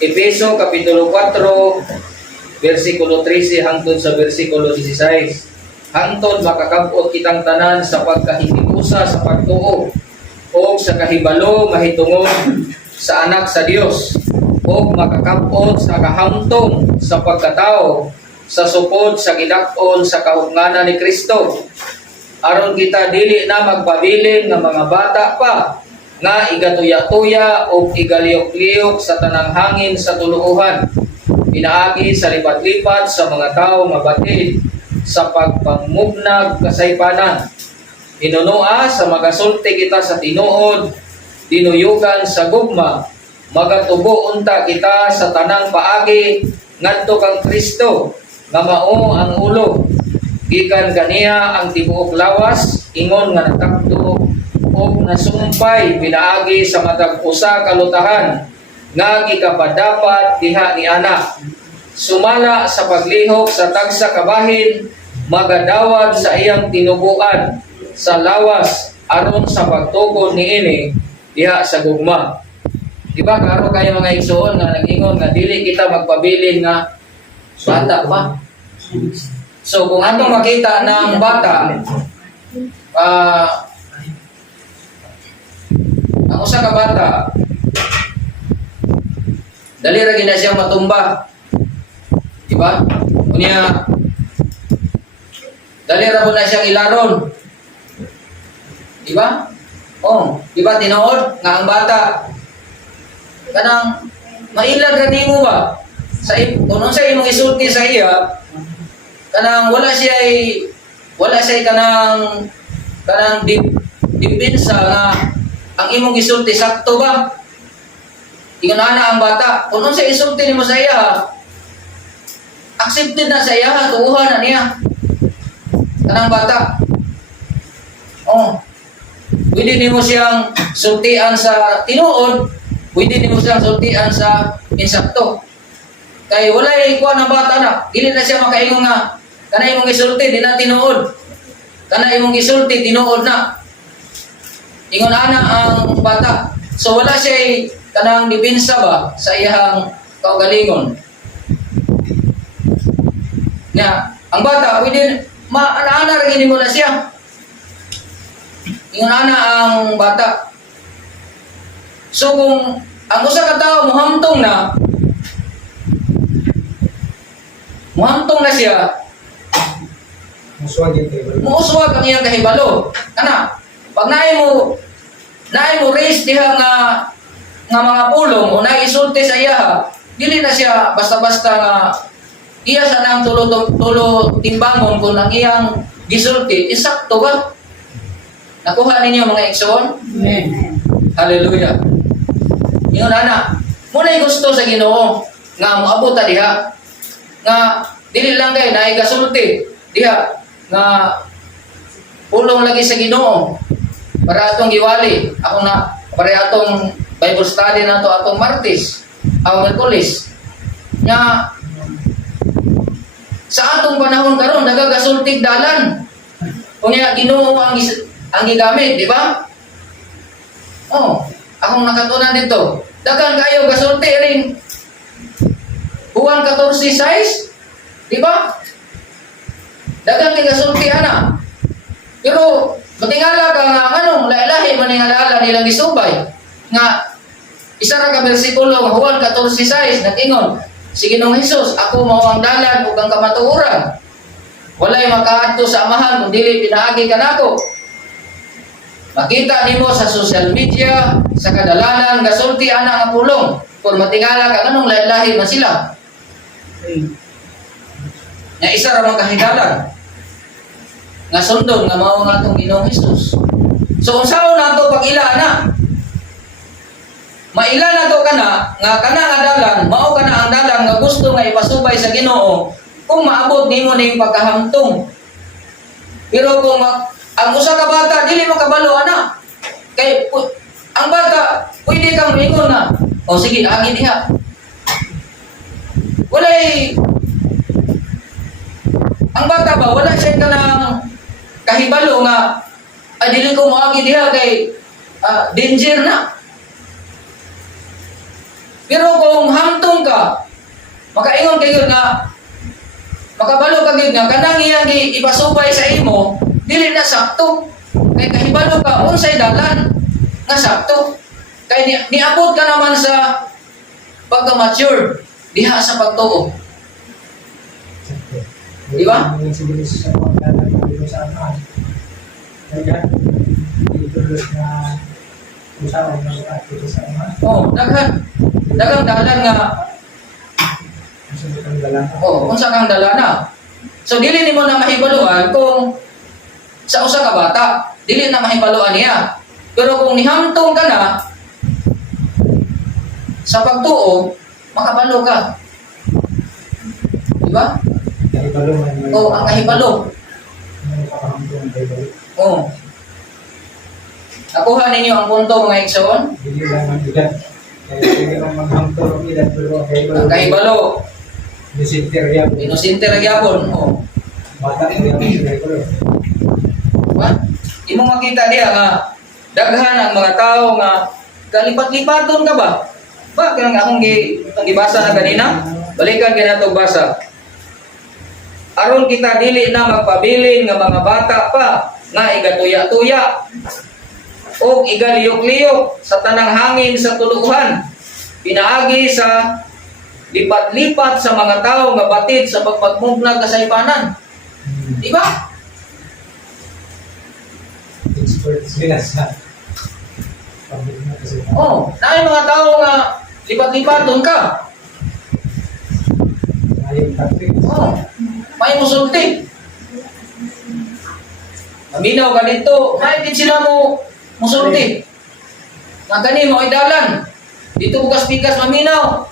Efeso Kapitulo 4, versikulo 13 hangtod sa versikulo 16. Hangtod makakabot kitang tanan sa pagkahinusa sa pagtuo o sa kahibalo mahitungod sa anak sa Dios o makakabot sa kahamtong sa pagkatao sa supod sa gidakon sa kahugnanan ni Kristo. Aron kita dili na magpabilin nga mga bata pa nga igatuya-tuya o igaliyok-liyok sa tanang hangin sa tuluuhan, pinaagi sa lipat-lipat sa mga tao nga batid sa pagpangmugnag kasaypanan. Hinunua sa magasulti kita sa tinuod, dinuyugan sa gugma, magatubo unta kita sa tanang paagi ngadto kang Kristo nga mao ang ulo. Gikan kaniya ang tibuok lawas ingon nga natakdo o nasumpay pinaagi sa matag usa ka lutahan nga gikapadapat diha ni anak. Sumala sa paglihok sa tagsa kabahin, magadawad sa iyang tinubuan sa lawas aron sa pagtugon niini diha sa gugma. Diba karo kayo mga igsoon nga nag-ingon nga dili kita magpabilin nga bata pa. So kung atong makita ng bata, ang usa ka bata, dali ra gid na siyang matumba. Diba? Unya dali ra mo na siyang ilaron. Diba? Oh, diba tinuod nga ang bata kanang mailad ra nimo ba? Sa kung sa imong isulti sa iya, kanang wala siya kanang dipinsa nga ang imong isulti sakto ba? Ingon ana ang bata, kung sa isulti nimo sa iya, accepted na sa iya, tuuhan na niya. Kanang bata. Oh. Pwede nimo siyang sultian sa tinuod, pwede nimo siyang sultian sa insakto. Kay wala ikuha ng bata na, dili na siya makaingon nga, kana imong isulti, di na tinuod. Kana imong isulti, tinuod na. Ingon ana ang bata. So wala siya kanang dipinsa ba sa iyang kaugalingon. Nga, ang bata, pwede, ana-ana rin mo na siya. Ingon ana ang bata. So kung ang usa ka tawo muhamtong na siya, muuswag ang iyang kahibalo. Kana, pag naay mo raise diha nga mga pulong o naisulti sa iya, dili na siya basta-basta nga iya sa nang tulo timbangon kung ang iyang gisulti, isakto ba? Nakuha ninyo mga igsoon? Amen. Hallelujah. Ingon ana, muna gusto sa Ginoo nga moabot ta diha nga dili lang kay naay gasulti diha nga pulong lagi sa Ginoo para atong giwali ako na para atong Bible study nato atong Martes o Miyerkules nga sa atong panahon karon nagagasulti dalan unya Ginoo ang gigamit, di ba? Oh, akong nakatunan dito. Dagan kayo gasulti ring Juan 14:6, di ba? Dagan kay gasulti ana. Pero matingala ka nga anong lahi-lahi maningalala nilang gisubay nga isa ra ka bersikulo nga Juan 14:6 nag-ingon, si Ginoong Hesus, ako mao ang dalan ug ang kamatuoran. Walay makaadto sa amahan kung dili pinaagi kanako. Makita nimo sa social media, sa kadalanan, gasulti ana nga pulong. Kung matingala ka, anong lahi-lahi man sila? Nga isa ra man kahigalan. Nga sundon, nga mao nga itong Ginoong Hesus. So, kung saan nato pag-ila na? Maila na to kana, nga kana nga dalan, mao kana ang dalan nga gusto nga ipasubay sa Ginoo kung maabot nimo na yung pagkahamtong. Pero kung ang usa ka bata, dili makabalo ana. Kay ang bata, pwede kang mingon na, o sige, agi diha. Walay, ang bata ba, wala siya ka ng kahibalo nga, dili ko mo agi diha kay danger na. Pero kung hamtong ka, makaingon kayo nga, makabalo ka gyud nga kanang iyang ipasubay sa imo, dili na sakto. Kay kahibalo ka unsay dalan nga sakto. Kay niabot ka naman sa pagka-mature diha sa pagtuo. Di ba? Oh, daghang dalan nga. Oh, unsa kang dalana. So dili nimo na mahibaluan kung sa usa ka bata, dili na mahibaluan niya. Pero kung nihamtong ka na sa pagtuo, makabalo ka. Di ba? Oh, ang kahibalo. Oh. Nakuha ninyo ang punto mga igsoon? Ang kahibalo. Inusinter gyapon. Oh. Diba? Imo makita diha nga daghan ang mga tao nga kalipat-lipaton ka ba? Ba kanang akong gibasa na kanina? Balikan kay nato basa. Aron kita dili na magpabilin nga mga bata pa nga igatuya-tuya o igaliyok-liyok sa tanang hangin sa tuluhan, pinaagi sa lipat-lipat sa mga tao nga batid sa pagpagmugnag kasaypanan. Di ba? Oh, naay mga tao nga lipat-lipaton ka. Oh, may musulti. Maminaw ka dito, may din sila mo musulti. Nga kani mo idalan. Dito bukas-bikas maminaw.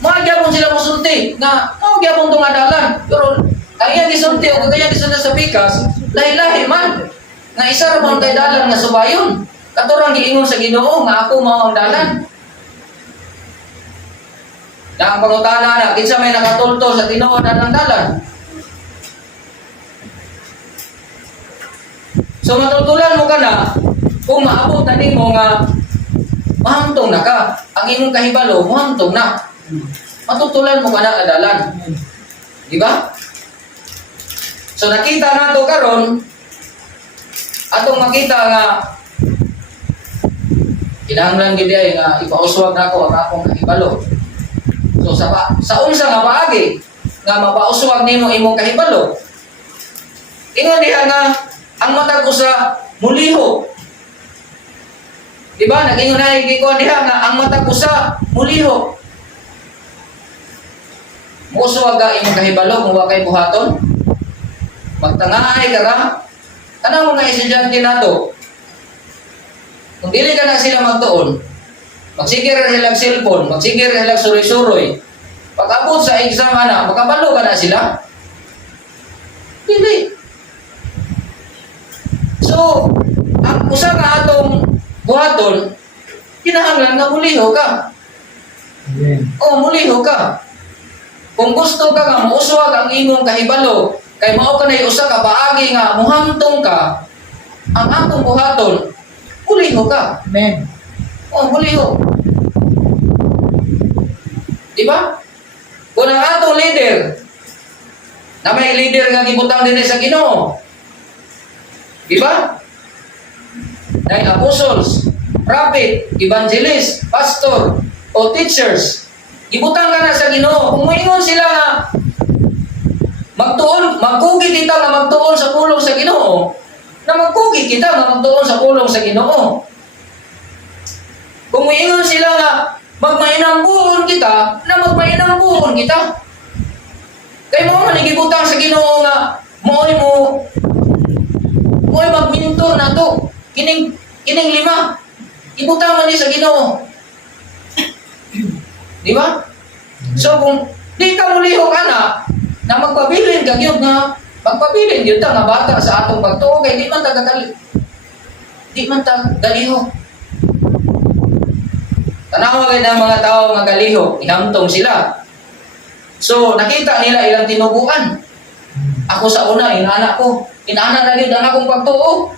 Magyapon sila musulti nga magyapon tong adalan. Pero kaya gisulti o kaya gisulti sa bikas, lahi-lahi man. Nga isa ra man kay dalan nga subayon. Katurang giingon sa Ginoo nga ako mao ang dalan. Na ang pangutana na, kinsa may nakatulto sa tinuod ng dalan. So matutulan mo ka na, kung maabot na nimo nga, mahamtong na ka. Ang imong kahibalo, mahamtong na. Matutulan mo ka na adalan. Di ba? So nakita nato karon, atong makita nga, kinahanglan gid ay nga ipauswag nako ang akong kahibalo. So sa unsa nga paagi nga mapauswag nimo imong kahibalo. Ingon diha nga ang matag usa muliho. Di ba? Nag-ingon na gikuan diha nga ang matag usa muliho. Muuswag ka imong kahibalo kung wa kay buhaton. Magtangaay ka ra. Kanang mga estudyante nato. Kung dili ka na sila magtuon, magsigir na silang cellphone, magsigir na silang suroy-suroy. Pag abot sa exam na, makabalo ka na sila? Hindi. So, ang usa nga atong buhaton, kinahanglan nga muliho ka. O, muliho ka. Kung gusto ka nga mauswag ang imong kahibalo, kay mao ka na usa ka paagi nga muhamtong ka, ang atong buhaton, muliho ka. Amen. O, muliho. Diba? Kung ang atong leader, na may leader nga gibutang din sa Ginoo, diba? Dahil apostles, prophet, evangelist, pastor, o teachers, gibutang ka na sa Ginoo. Kung moingon sila nga, magkugi kita nga magtuon sa pulong sa Ginoo, na magkugi kita nga magtuon sa pulong sa Ginoo. Kung moingon sila nga, magmainambuhon kita, na magmainambuhon kita. Kaya mo manigibutang sa Ginoo nga, mo'y magminto na to. Kining lima. Ibutang man ni sa Ginoo. Di ba? So kung di ka muliho ka na magpabilin ka gyud nga magpabilin gyud ta nga bata sa atong pagtuo kay di man ta galiho. Tanawa gid ang mga tao nga galiho, ihamtong sila. So nakita nila ilang tinubuan. Ako sa una, inana na gid ang akong pagtuo.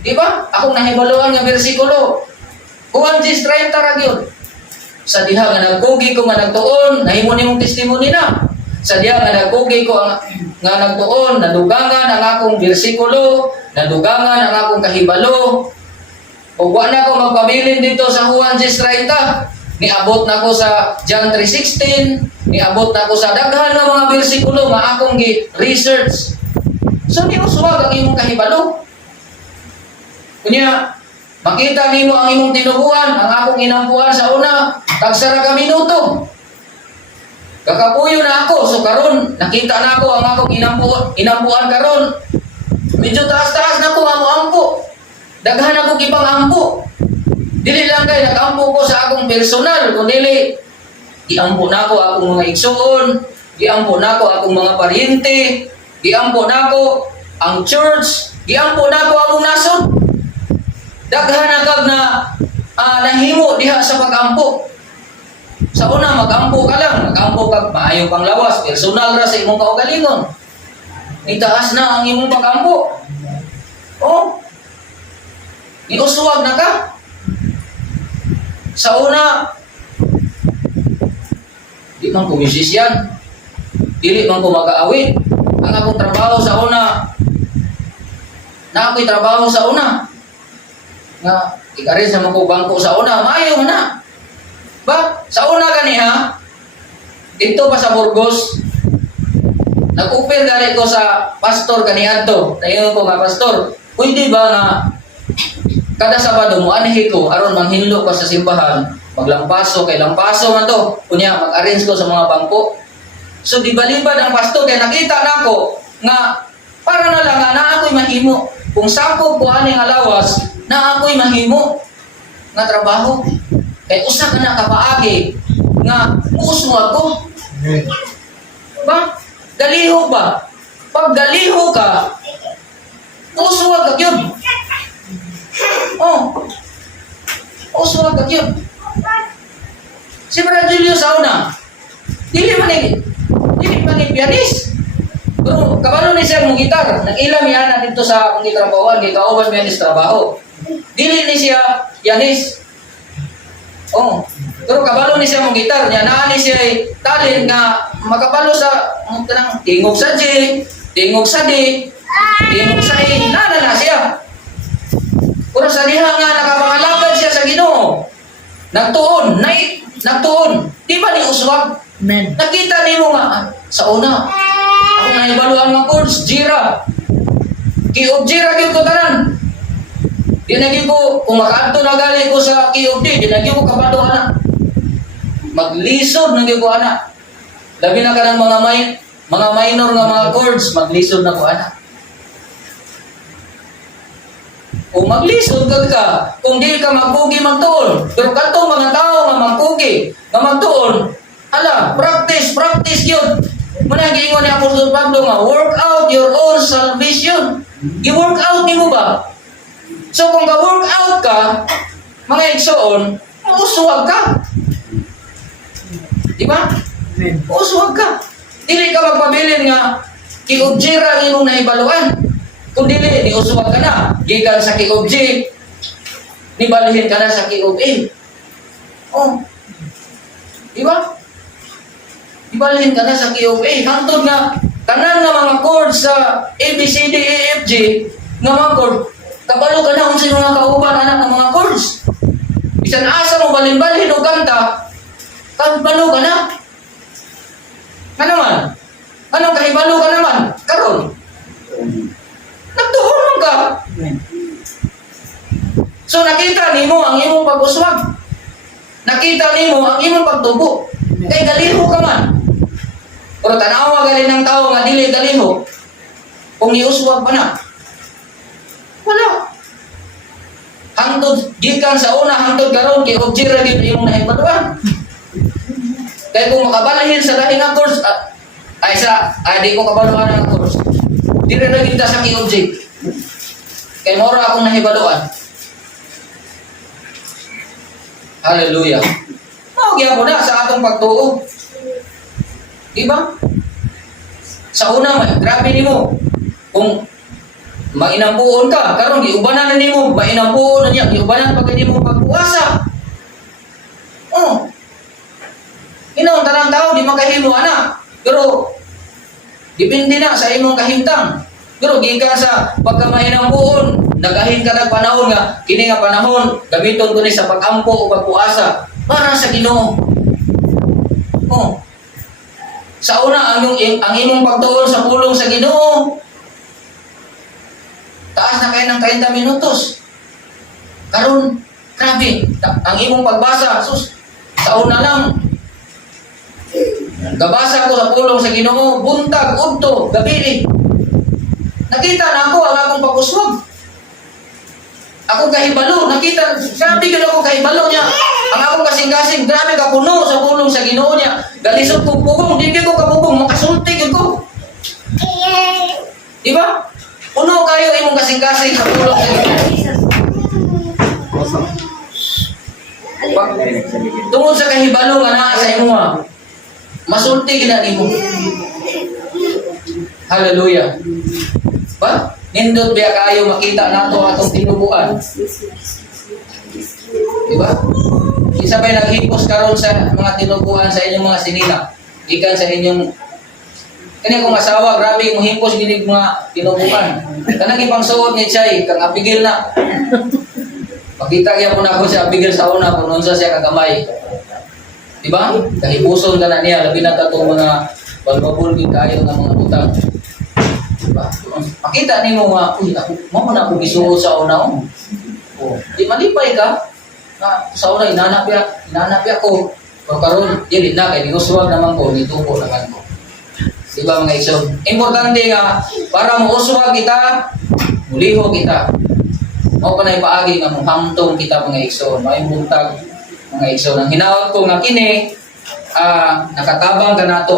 Di ba? Akong nahibaluan nga bersikulo. Juan 10:30 ra gyud. Sa diha nga nagkugi ko nga nagtuon, nahimo nimong testimony na. Sa diha nga nagkugi ko nga nagtuon, nadugangan ang akong bersikulo, nadugangan ang akong kahibalo. Ug wa na ko magpabilin dito sa Juan 10:30. Niabot na ko sa John 3:16, niabot na ko sa daghan nga mga bersikulo nga akong gi-research. So di uswag ang imong kahibalo. Kunya, makita nimo ang imong tinubuan, ang akong inampuan sa una, tagsara ka minuto. Kakapuyo na ako, so karon nakita na ako ang akong inampuan karon. Medyo taas-taas na ko ampo. Daghan ako gipangampo. Dili lang kay nagampo ko sa akong personal, kundi iampo na ako akong mga igsoon, iampo na ako akong mga paryente, iampo na ako ang church, iampo na ako akong nason. Daghan na kag na nahimo diha sa pagampo. Sa una magampo ka lang, magampo kag maayo pang lawas, personal ra sa imong kaugalingon. Itaas na ang imong pagampo. Oh. Iuswag na ka. Sa una, di man ko musician, dili man ko mag-aawit. Ang akong trabaho sa una, na ako'y trabaho sa una. Nga, ikarin sa mga bangko sa una, maayo man na. Ba, sa una kaniha, dito pa sa Burgos, nag-upir gani ko sa pastor kaniadto. Tayo ko nga pastor, pwede ba nga kada Sabado mo anihi ko aron manghinlo ko sa simbahan, maglampaso kay lampaso man to. Kunya mag-arrange ko sa mga bangko. So di balibad ang pastor kay nakita nako nga para na lang na ako'y mahimo. Kung sakop ko ani nga lawas, na ako'y mahimo nga trabaho. Kay usa ka na kapaagi nga muuswag ko. Ba? Daliho ba? Pag daliho ka, muuswag ka yun. Oh. Uswag ka yun. Si Brad Julius sa una, dili man ni pianist. Pero kabalo ni siya mong gitar. Nag-ilam yan dito sa akong gitrabahoan, gikauban pianist trabaho. Dili ni siya pianist. Oh. Pero kabalo ni siya mong gitar. Niya naani siya talent nga makabalo sa tingog sa J, tingog sa D, tingog sa E. Na siya. Pero sa diha nga nakapangalagad siya sa Ginoo. Nagtuon. Di ba ni uswag? Amen. Nakita niyo nga sa una. Ako naibaluan ng chords, Jira. Kiob Jira gyud ko tanan. Di naging ko kung makaadto na gali ko sa Kiob di naging ko kabado ana. Maglisod naging ko ana. Labi na kanang mga minor nga mga chords, maglisod na ko ana. Kung maglisod ka, kung di ka magkugi magtuon. Pero katong mga tao nga magkugi, nga magtuon, hala, practice yun. Muna giingon ni Apostol Pablo nga, work out your own salvation. I-work out ni mo ba? So kung ka-work out ka, mga igsoon, uswag ka. Di ba? Uswag ka. Dili ka magpabilin nga, kiobjira ang imong naibaluan. Kung dili, ni uswag ka na. Gikan sa Kiob J, nibalihin ka na sa Kiob A. Oh. Diba? Ibalihin ka na sa Kiob A. Hantod nga, tanan nga mga chords sa A, B, C, D, E, F, G, nga mga chord, kabalo ka na kung sino nga kauban anak ng mga chords. Bisan asa mo balin-balin o kanta, kabalo ka na. Nga naman? Anong kahibalo ka naman? Karon. Nagtuon ka. So nakita nimo ang imong pag-uswag. Nakita nimo ang imong pagtubo. Kay galiho ka man. Pero tanawa gali ng tao nga dili galiho. Kung iuswag pa na. Wala. Hangtod gikan sa una hangtod karon kay objira gyud imong nahibaluan. Kay kung makabalahin sa lahi nga course di ko kabaluan ang course. Dili na kita sa object. Kay mora akong nahibaluan. Hallelujah. Mao na sa atong pagtuo. Diba? Sa una, grabe nimo. Kung mainampuon ka, karon giubanan na nimo, mainampuon na niya, giubanan pa nimo pagpuasa. Oh. Inon tanang tao di makahimo ana. Pero depende na sa imong kahimtang. Pero gikan sa pagkamahinang buon, nagahin ka ng panahon nga kini nga panahon gamiton ko ni sa pagampo o pagpuasa para sa Ginoo. Oh. Sa una ang imong pagtuon sa pulong sa Ginoo. Taas na kayo ng 30 minutos. Karon, grabe, ang imong pagbasa, sus, sa una lang. Gabasa ko sa pulong sa Ginoo, buntag, udto, gabi. Nakita na ako ang akong paguswag. Ako kahibalo, nakita, grabe yun ako kahibalo niya. Ang akong kasing-kasing, grabe ka puno sa pulong sa Ginoo niya. Galisod ko pugong, di ko kapugong, makasultig yun ko. Diba? Puno kayo imong kasing-kasing sa pulong sa Ginoo. Tungod sa kahibalo nga naa sa imo, masultig na nimo. Hallelujah. Ba? Nindot biya kayo makita nato atong tinubuan. Diba? Isa pa'y naghipos karon sa mga tinubuan sa inyong mga sinina. Ikan sa inyong kani akong asawa, grabe mo himpos ginig mga tinubuan. Kanang ipang suot ni Chay, kang apigil na. Makita kaya po na ako siya apigil sa una kung unsa siya kagamay. Diba? Kahipuson ka na niya, labi na itong mga balbabulgin kayo ng mga utang. Diba? Makita ni mo nga, uy, mo na ako gisuot sa una ko. Oh, di malipay ka. Sa una, inanapya ko. Pero karon, yun na, kaya dinuswag naman ko, nitupo naman ko. Diba mga igsoon? Importante nga, para mo uswag kita, muliho kita. Mao pa na ipaagi nga muhamtong kita mga igsoon. May buntag mga igsoon. Ang hinaot ko nga kini, nakatabang ka nato.